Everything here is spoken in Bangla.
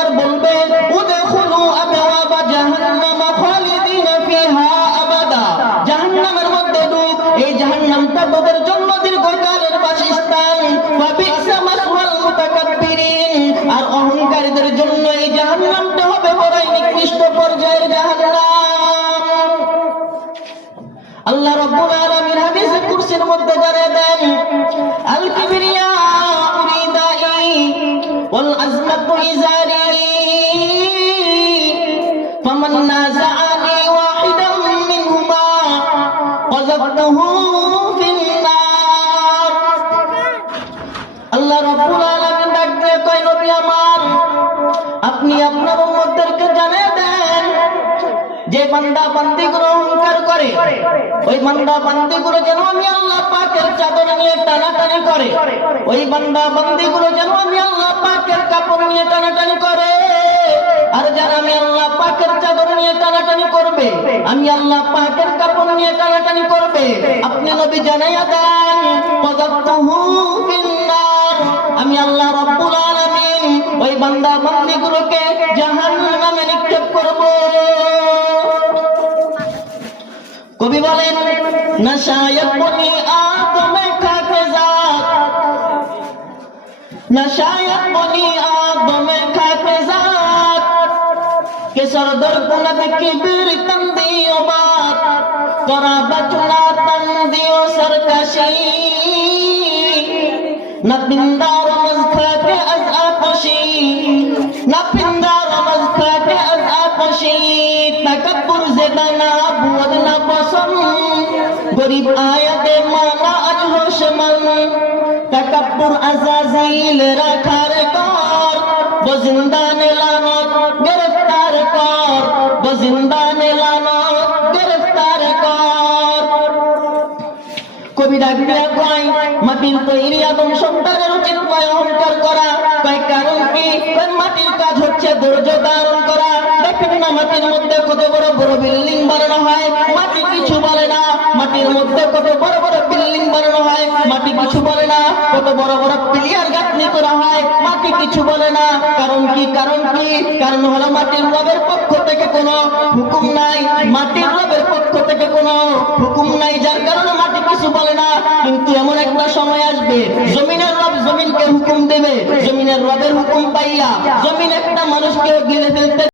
আর বলবে উদখুলু আবওয়াবা জাহান্নামা খালিদিনা ফিহা আবাদা, জাহান্নামের মধ্যে ঢুক, এই জাহান্নামটা তোদের জন্য দীর্ঘকালের বাসস্থান। ওয়া বি'সা মাসওয়াল মুতাকাব্বিরিন, আর অহংকারীদের জন্য এই জাহান্নামটা হবে বড়ই নিকৃষ্ট পর্যায়ের জাহান্নাম। আল্লাহ রাব্বুল আলামিন হাদিসে কুরসির মধ্যে জানিয়ে দেন, আল কিবরিয়া উরিদাই ওয়াল আজমাতু ইজারি ফামান নাযাআনি ওয়াহিদাম মিনহুমা ওয়াযাবতুহু ফিন নার। আল্লাহ রাব্বুল আলামিন ডাক দিয়ে কয়, নবী আমার, আপনি আপনার উম্মতদেরকে জানিয়ে দেন, যে বান্দা বান্দীগুলো অহংকার করে, ওই বান্দা বান্দীগুলো যেন আমি আল্লাহ পাকের চাদর নিয়ে টানাটানি করে, ওই বান্দা বান্দীগুলো যেন আমি আল্লাহ পাকের কাপড় নিয়ে টানাটানি করে। আর যারা আমি আল্লাহ পাকের চাদর নিয়ে টানাটানি করবে, আমি আল্লাহ পাকের কাপড় নিয়ে টানাটানি করবে, আপনি নবী জানাইয়া দেন, ওয়াযাবতুহু ফিন নার, আমি আল্লাহ রাব্বুল আলামিন ওই বান্দা বান্দীগুলোকে জাহান্নামে নিক্ষেপ করব। কবি বলেন, নশায়ত বনি আদম খাকে জাত, নশায়ত বনি আদম খাকে জাত, কে সরদর কুনব কিবির তন্দিও বাত, করা বচনা তন্দিও সরকশি, না পিন্দার মজখা के अज़ापशी, ना पिंदार मज़खा के अज़ापशी, तकब्बुर ज़ेदाना बुअद ना पसंद, गरीब आयते माना अज होशमन, तकब्बुर अज़ाज़ील राखार कार, वो जिंदान लानत गिरफ्तार कार, वो जिंदान लानत गिरफ्तार कार। কবি ডাক দিয়া কয়, মাটির তৈরি আদম সন্তানের উচিত নয় অহংকার করা। কয় কারণ কি? মাটির কাজ হচ্ছে ধৈর্য ধারণ করা। দেখেন না মাটির মধ্যে কত বড় বড় বিল্ডিং বানানো হয়, মাটি কিছু বলে না। মাটির মধ্যে কত বড় বড় বিল্ডিং বানানো হয়, মাটি কিছু বলে না। কত বড় বড় পিলিয়ার গাঁথনি করা হয়, মাটি কিছু বলে না। কারণ কি? কারণ কি? কারণ হলো মাটির রবের পক্ষ থেকে কোনো হুকুম নাই, মাটির রবের পক্ষ থেকে কোনো হুকুম নাই, যার কারণে মাটি কিছু বলে না। কিন্তু এমন একটা সময় আসবে, জমিনের রব জমিনকে হুকুম দেবে, জমিনের রবের হুকুম পাইয়া জমিন একটা মানুষকে গিলে ফেলতে